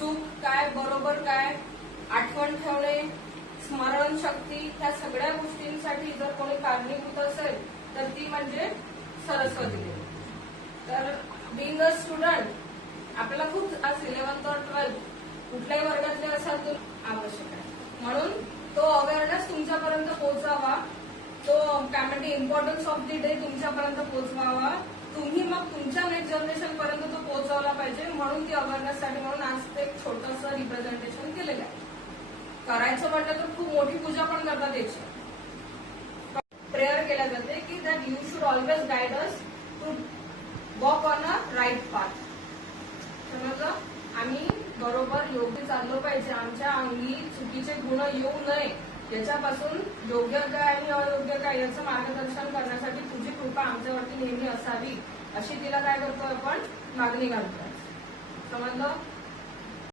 चूक काय, बरोबर काय, आठवण ठेवणे, स्मरणशक्ती, ह्या सगळ्या गोष्टींसाठी जर कोणी कारणीभूत असेल तर ती म्हणजे सरस्वती देवी. तर बिंग अ स्टुडंट आपल्याला खूप आज 11th और 12th कुठल्याही वर्गातले असाल तर आवश्यक आहे. म्हणून तो अवेअरनेस तुमच्यापर्यंत पोहोचावा, तो काय म्हणते इम्पॉर्टन्स ऑफ द डे तुमच्यापर्यंत पोहोचवावा. तुम्ही मग तुमच्या नेक्स्ट जनरेशन पर्यंत तो पोहोचवला पाहिजे. म्हणून ती अवेअरनेससाठी म्हणून आज ते एक छोटंसं रिप्रेझेंटेशन केलेलं आहे. करायचं म्हटलं तर खूप मोठी पूजा पण करतात याची. प्रेयर केल्या जाते की that you should always guide us to walk on a right path. समजलं? आम्ही बरोबर योग्य चाललो पाहिजे. आमच्या अंगी चुकीचे गुण येऊ नये याच्यापासून योग्य काय आणि अयोग्य काय याचं मार्गदर्शन करण्यासाठी तुझी कृपा आमच्यावरती नेहमी असावी अशी तिला काय करतोय आपण मागणी घालतोय. समजलं?